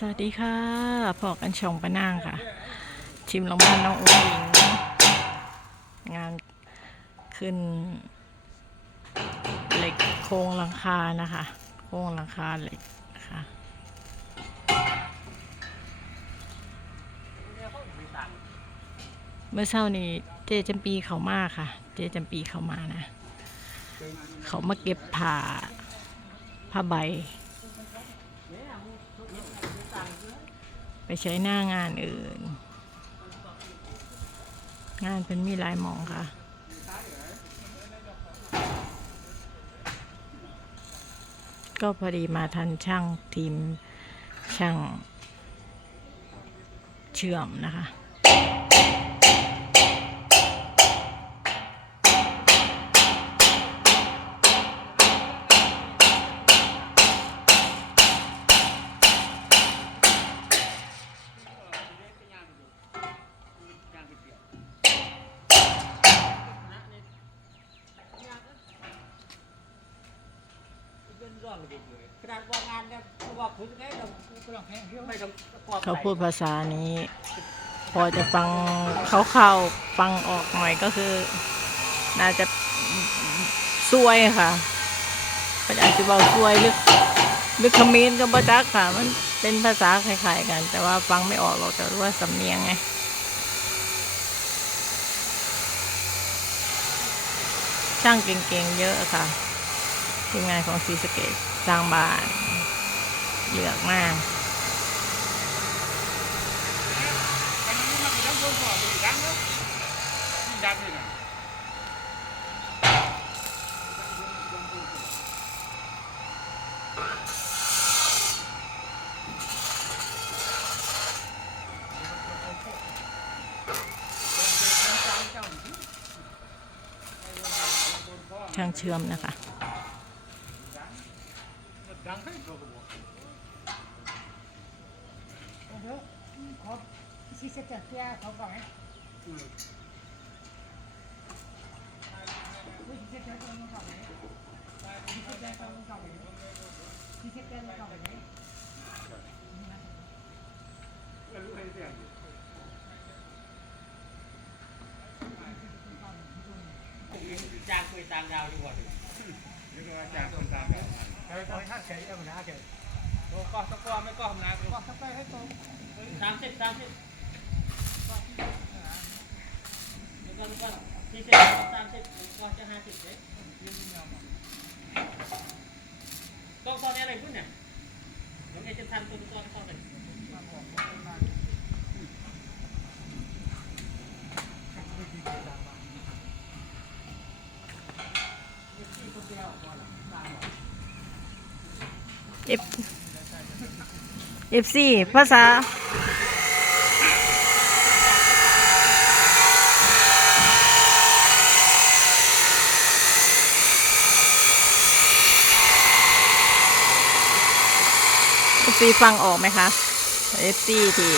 สวัสดีค่ะพอกันชงปะนางค่ะ ชิมลงบ้านน้องอุ้งอิงงานขึ้นเหล็กโครงหลังคานะคะ โครงหลังคาเหล็กนะคะเมื่อเช้านี้เจจำปีเขามาค่ะ เจจำปีเขามานะ เขามาเก็บผ้าผ้าใบ ไปใช้หน้างานอื่น งานเป็นมีลายมองค่ะ ก็พอดีมาทันช่างทีมช่างเชื่อมนะคะ ขนาดว่างานเนี่ยว่าคุยกันได้เราไม่ต้องปรอบเขาพูดภาษานี้ พอจะฟังเขาเข้าๆฟังออกหน่อยก็คือ น่าจะซวยค่ะมันอาจจะบอกซวยหรือหรือคอมเมนต์ก็บ่จักค่ะ มันเป็นภาษาคล้ายๆกัน แต่ว่าฟังไม่ออกหรอกแต่รู้ว่าสำเนียงไงช่างเก่งๆเยอะค่ะ ทีมงานของซีสเกตสร้างบ้านเลือกมากช่างเชื่อมนะคะ ซีเซ็ตเตี้ยเขาก่อนไหมซีเซ็ตเตี้ยเขาก่อนไหมซีเซ็ตเตี้ยเขาก่อนไหมซีเซ็ตเตี้ยเขาก่อนไหมจ้างคุยตามดาวดีกว่าเออห้าเฉยเอาหน้าเฉยโอ้ก็ตะกอไม่ก็ทำงานก็สเปรย์ให้ตรงสามสิบสามสิบ ก็แล้วก็ที่สิบสามสิบก็จะห้าสิบเลยก็ตอนนี้อะไรขึ้นเนี่ยเดี๋ยจะทำตัวตอไปเอฟเอฟซีภาษา ฟซีฟังออกไหมคะเอฟซีที่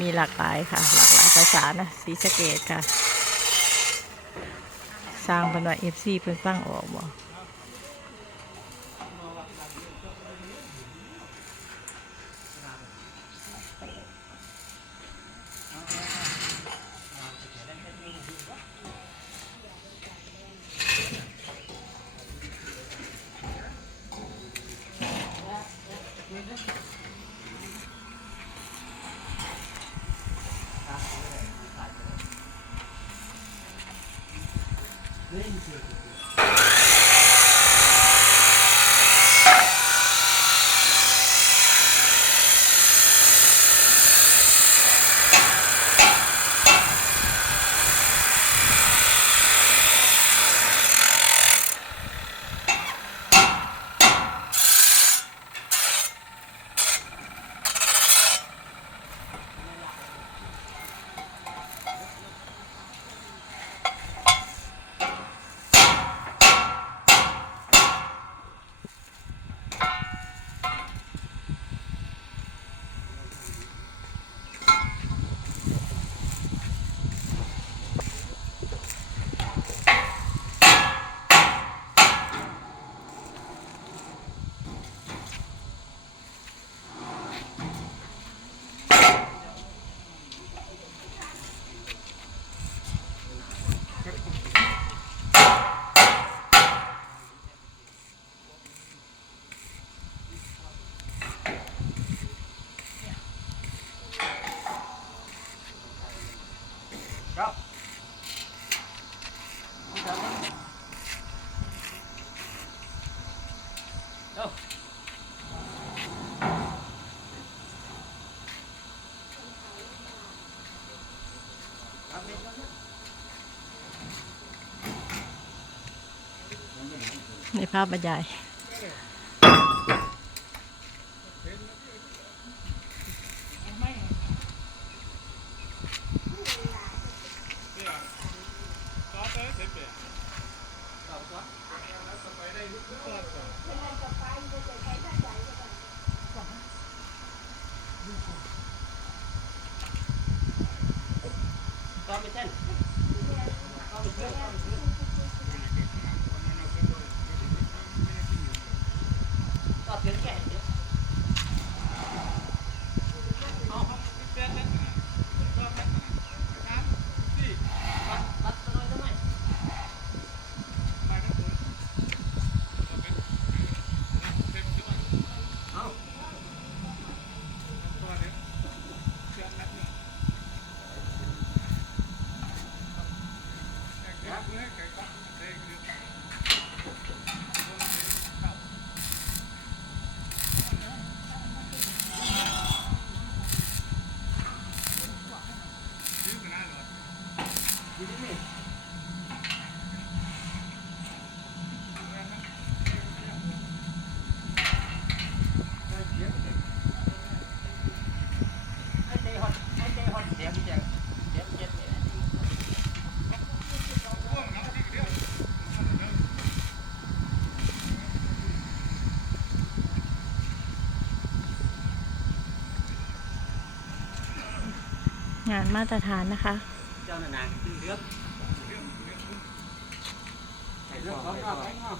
มีหลากหลายค่ะ หลากหลายภาษานะสีสเกตค่ะ สร้างเป็นว่าเอฟซีเพิ่นฟังออกบ่ Thank you. ในภาพบรรยาย ก็ไม่เช่นก็ไม่เช่นก็ไม่เช่นก็เพียงแค่เดียวเอาวัดวัดตัวน้อยทำไมเอาดีดีนี่ ไอ้เจ๊ฮอตไอ้เจ๊ฮอตเดี๋ยวพี่แจ๊คเดี๋ยวพี่แจ๊คเนี่ย งานมาตรฐานนะคะเจ้าหน้าหนาเลือกใส่เลือกของเราไปเนาะ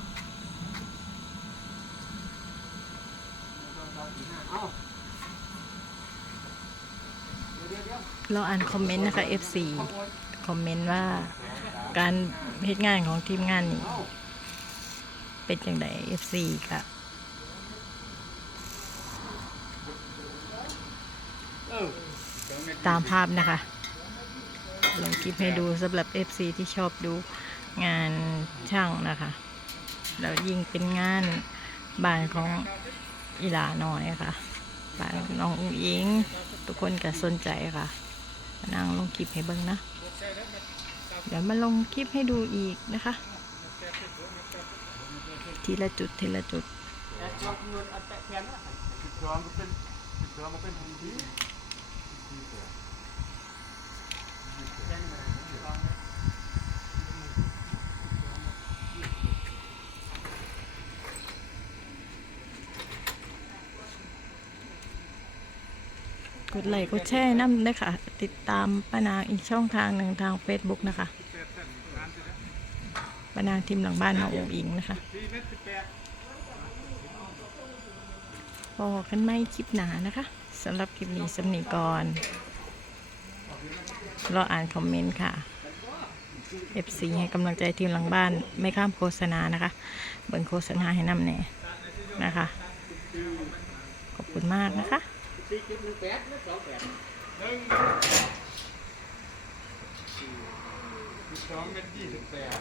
เอาเดี๋ยวเดี๋ยวเราอ่านคอมเมนต์นะคะ F4 คอมเมนต์ว่าการเหตุงานของทีมงานนี้เป็นอย่างไร F4 ค่ะเออ ตามภาพนะคะลงคลิปให้ดูสำหรับ FC ที่ชอบดูงานช่างนะคะ แล้วยิ่งเป็นงานบ้านของอีหลาน้อยค่ะบ้านน้องอุ้งอิง ทุกคนก็สนใจค่ะนางลงคลิปให้เบิ่งนะ เดี๋ยวมาลงคลิปให้ดูอีกนะคะ ทีละจุดทีละจุด กดไลค์กดแชร์น้ำนะคะติดตามป้านางอีกช่องทางหนึ่งทาง Facebook นะคะป้านางทีมหลังบ้านน้องอุ้งอิงนะคะบแปดพอกันไม่คลิปหนานะคะ สำหรับคลิปนี้สำนีก่อนรออ่านคอมเมนต์ค่ะ FC ให้กำลังใจทีมหลังบ้านไม่ข้ามโฆษณานะคะ เบิ่งโฆษณาให้นำแน่นะคะ ขอบคุณมากนะคะสี่จุดหนึ่งแปดหรือสองแปดหนึ่งสิบสองเมตรยี่สิบแปด